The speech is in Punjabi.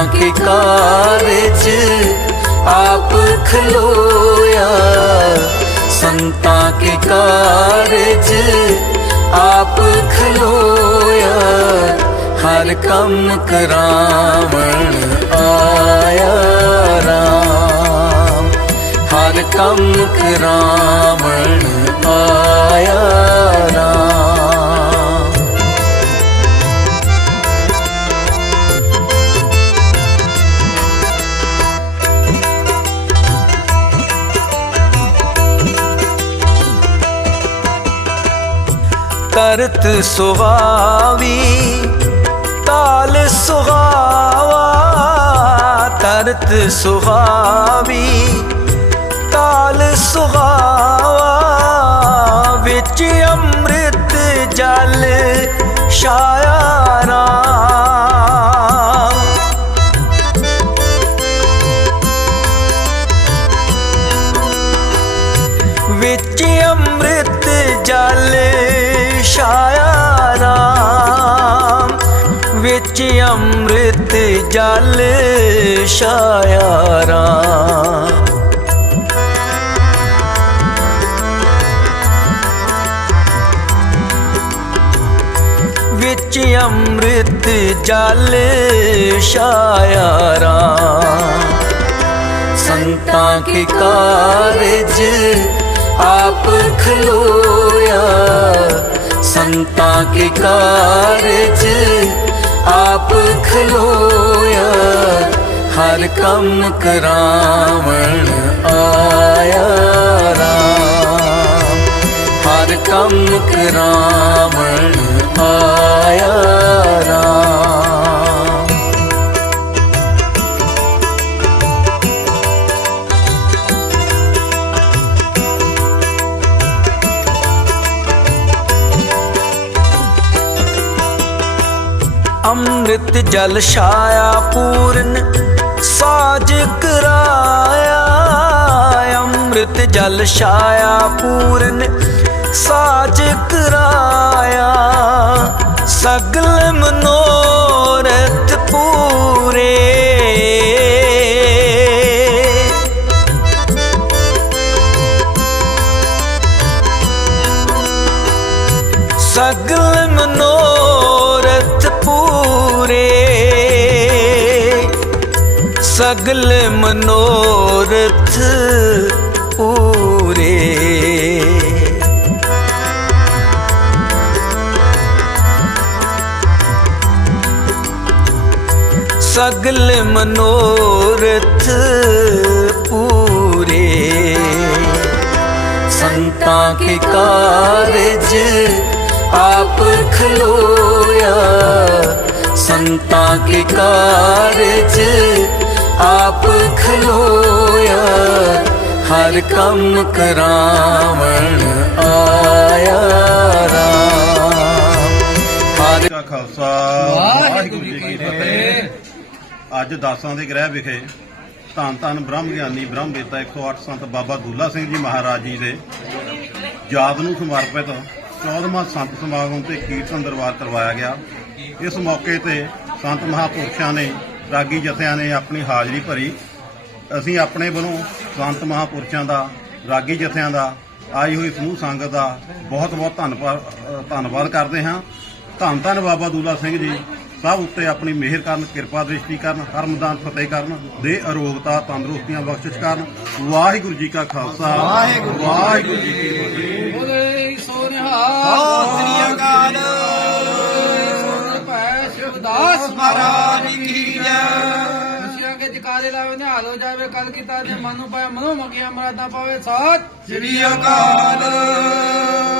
ਕਾਰ ਕਾਰਜ ਆਪ ਖਲੋਇਆ। ਸੰਤਾਂ ਕੇ ਕਾਰਜ ਆਪ ਖਲੋਇਆ। ਹਰ ਕੰਮ ਕਰਾਵਣ ਆਇਆ ਰਾਮ। ਹਰ ਕੰਮ ਕਰਾਵਣ ਆਇਆ ਕਰਤ ਸੁਹਾਵੀ ਤਾਲ ਸੁਹਾਵਾ ਤਰਤ ਸੁਹਾਵੀ ਤਾਲ ਸੁਹਾਵਾ ਵਿੱਚ ਅੰਮ੍ਰਿਤ ਜਲ ਛਾਇਆ ਵਿੱਚ ਅੰਮ੍ਰਿਤ ਜਲ ਛਾਇਆ ਰਾਮ। ਵਿੱਚ ਅੰਮ੍ਰਿਤ ਜਲ ਛਾਇਆ ਰਾਮ। ਵਿੱਚ ਅੰਮ੍ਰਿਤ ਜਲ ਛਾਇਆ ਰਾਮ। ਸੰਤਾਂ ਕੇ ਕਾਰਜ ਆਪ ਖਲੋਇਆ। ਸੰਤਾਂ ਕੇ ਕਾਰਜ ਆਪ ਖਲੋਇਆ। ਹਰ ਕੰਮ ਕਰਾਵਣ ਆ ਅੰਮ੍ਰਿਤ ਜਲ ਛਾਇਆ ਪੂਰਨ ਸਾਜ ਕਰਾਇਆ। ਅੰਮ੍ਰਿਤ ਜਲ ਛਾਇਆ ਪੂਰਨ ਸਾਜ ਕਰਾਇਆ। ਸਗਲ ਸਗਲ ਮਨੋਰਥ ਪੂਰੇ ਸਗਲ ਮਨੋਰਥ ਪੂਰੇ ਸੰਤਾਂ ਕੇ ਕਾਰਜ ਆਪ ਖਲੋਇਆ ਸੰਤਾਂ ਕੇ ਕਾਰਜ ਆਪ ਖਲੋਇਆ, ਹਰ ਕੰਮ ਕਰਾਵਣ ਆਇਆ ਰਾਮ। ਹਰ ਖਾਲਸਾ, ਵਾਹਿਗੁਰੂ ਜੀ ਕੀ ਫਤਿਹ। ਅੱਜ ਦਾਸਾਂ ਦੇ ਗ੍ਰਹਿ ਵਿਖੇ ਧੰਨ ਧੰਨ ਬ੍ਰਹਮ ਗਿਆਨੀ, ਬ੍ਰਹਮ ਵੇਤਾ 108 ਸੰਤ ਬਾਬਾ ਦੁੱਲਾ ਸਿੰਘ ਜੀ ਮਹਾਰਾਜ ਜੀ ਦੇ ਯਾਦ ਨੂੰ ਸਮਰਪਿਤ 14ਵਾਂ ਸੰਤ ਸਮਾਗਮ ਤੇ ਕੀਰਤਨ ਦਰਬਾਰ ਕਰਵਾਇਆ ਗਿਆ। ਇਸ ਮੌਕੇ ਤੇ ਸੰਤ ਮਹਾਪੁਰਸ਼ਾਂ ਨੇ ਰਾਗੀ ਜਥਿਆਂ ਨੇ ਆਪਣੀ ਹਾਜ਼ਰੀ ਭਰੀ। ਅਸੀਂ ਆਪਣੇ ਵੱਲੋਂ ਸੰਤ ਮਹਾਪੁਰਸ਼ਾਂ ਦਾ ਰਾਗੀ ਜਥਿਆਂ ਦਾ ਆਈ ਹੋਈ ਸਮੂਹ ਸੰਗਤ ਦਾ ਬਹੁਤ ਬਹੁਤ ਧੰਨਵਾਦ ਧੰਨਵਾਦ ਕਰਦੇ ਹਾਂ। ਧੰਨ ਧੰਨ ਬਾਬਾ ਦੂਲਾ ਸਿੰਘ ਜੀ ਸਭ ਉੱਤੇ ਆਪਣੀ ਮਿਹਰ ਕਰਨ ਕਿਰਪਾ ਦ੍ਰਿਸ਼ਟੀ ਕਰਨ ਹਰ ਮੈਦਾਨ ਫਤਿਹ ਕਰਨ ਦੇ ਅਰੋਗਤਾ ਤੰਦਰੁਸਤੀਆਂ ਬਖਸ਼ਿਸ਼ ਕਰਨ। ਵਾਹਿਗੁਰੂ ਜੀ ਕਾ ਖਾਲਸਾ ਵਾਹਿਗੁਰੂ ਵਾਹਿਗੁਰੂ ਜੀ ਕੀ ਫਤਿਹ। ਕੇ ਲਾਵੇ ਨਿਹਾਲ ਹੋ ਜਾਵੇ ਕਲ ਕੀਤਾ ਤੇ ਮਨ ਨੂੰ ਪਾਇਆ ਮਨੋ ਮਗੀਆਂ ਮਰਾਦਾ ਪਾਵੇ, ਸਾਥ ਸ੍ਰੀ ਅਕਾਲ।